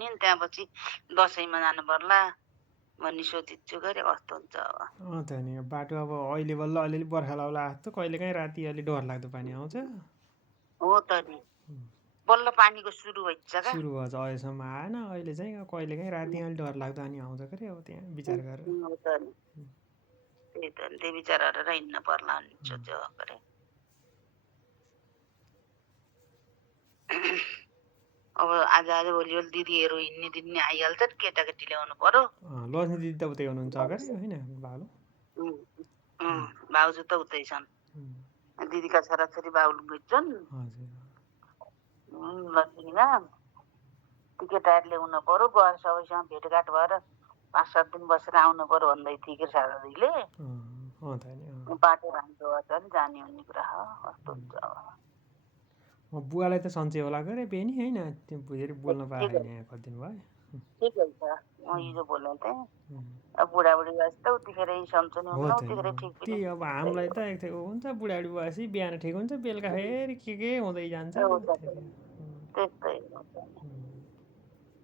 आउने नि त्यहाँपछि दसैँमा जानु पर्ला भन्ने सोचिन्छु गरे कस्तो हुन्छ अब। त नि बाटो अब अहिले बल्ल अलिअलि बर्खा लाउला आएको कहिलेकाहीँ राति अलि डर लाग्दो पानी आउँछ। हो त नि बल्ल पानीको सुरु भइन्छ क्या। सुरु भएछ अहिलेसम्म आएन अहिले चाहिँ कहिलेकाहीँ राति अलि डर लाग्दो अनि आउँछ के अब त्यहाँ विचार गरेर। हो त नि त्यही त नि त्यही विचार गरेर हिँड्नु पर्ला भन्ने सोच्यो गरे। अब आज भोलि दिदीहरू हिँड्ने दिने आइहाल्छन् केटाकेटी ल्याउनु पर्यो। लक्ष्मी दिदी त उतै हुनुहुन्छ अगाडि होइन बाबु? भाउजू त उतै छन् दिदीका छोराछोरी बाहुन बुझ्छन् लक्ष्मीमा ती केटाहरू ल्याउनु पर्यो गएर सबैसँग भेटघाट भएर 5-7 दिन बसेर आउनु पर्यो भन्दै थिए कि साथीले बाटो राम्रो भएछ नि जाने भन्ने कुरा हो कस्तो हुन्छ अब। बुवालाई त सन्चै होला गरे बेनी होइन त्यो बुझेर बोल्न पाएन यहाँ कति दिन भयो। ठिकै छ म हिजो बोल्नु थिएँ अब बुढाबुढी भएपछि त उतिखेरै सम्झनु हुन्न उतिखेरै ठिक पनि। त्यही अब हामीलाई त हुन्छ बुढाबुढी भएपछि बिहान ठिक हुन्छ बेलुका फेरि के हुँदै जान्छ। त्यस्तै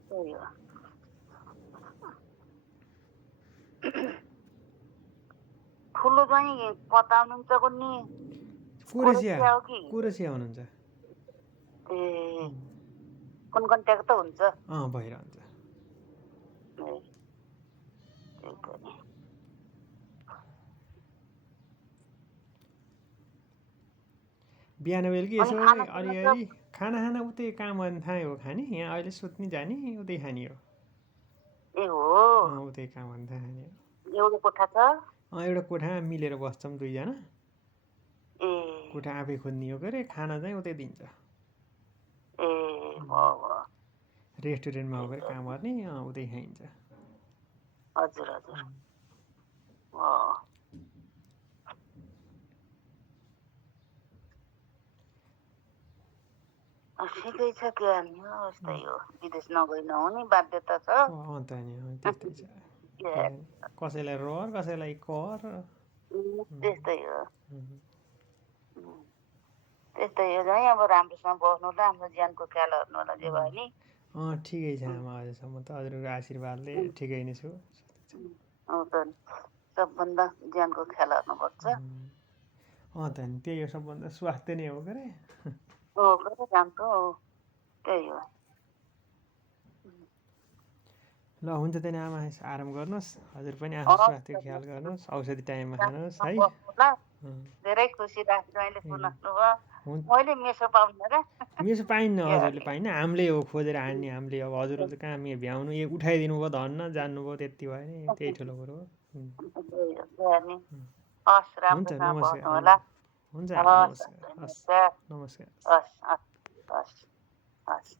त्यही हो। ठुलो चाहिँ कता हुनुहुन्छ कुन्नी कुरेसिया हुनुहुन्छ। ए कुन कन्ट्याक्ट त हुन्छ भइरहन्छ। बिहान बेलुकी यसो अलिअलि खाना उतै काम गर्ने ठाउँ हो खाने यहाँ अहिले सुत्ने जाने उतै खाने हो। ए हो उतै काम गर्ने ठाउँ खाने हो। एउटा कोठा छ एउटा कोठामा मिलेर बस्छौँ दुईजना। ए कोठा आफै खोज्ने हो गरे खाना चाहिँ उतै दिन्छ। ए रेस्टुरेन्टमा हो गरे काम गर्ने उतै खाइन्छ। हजुर हजुर ठिकै छ के हाल्ने हो यस्तै हो विदेश नगई नहुने बाध्यता छ। त नि त्यस्तै छ कसैलाई रहर कसैलाई कर त्यस्तै हो त्यस्तै हो है अब राम्रोसँग बस्नु होला आफ्नो ज्यानको ख्याल गर्नु होला जे भयो नि। ठिकै छ आमा अहिलेसम्म त हजुरको आशीर्वादले ठिकै नै छु। सबभन्दा ज्यानको ख्याल गर्नुपर्छ। त नि त्यही हो सबभन्दा स्वास्थ्य नै हो गरे। राम्रो त्यही हो। ल हुन्छ त्यहाँदेखि आमा आराम गर्नुहोस् हजुर पनि आफ्नो स्वास्थ्यको ख्याल गर्नुहोस् औषधि टाइममा खानुहोस् है। धेरै खुसी लाग्छ अहिले सुन्नुभयो मैले मेसो पाउनु र मेसो पाइन्न हजुरले पाइन्न हामीले हो खोजेर हान्ने हामीले अब हजुरले त कहाँ भ्याउनु उठाइदिनु भयो धन्न जान्नुभयो त्यति भयो नि त्यही ठुलो कुरो हो। हुन्छ नमस्कार हुन्छ नमस्कार हस्।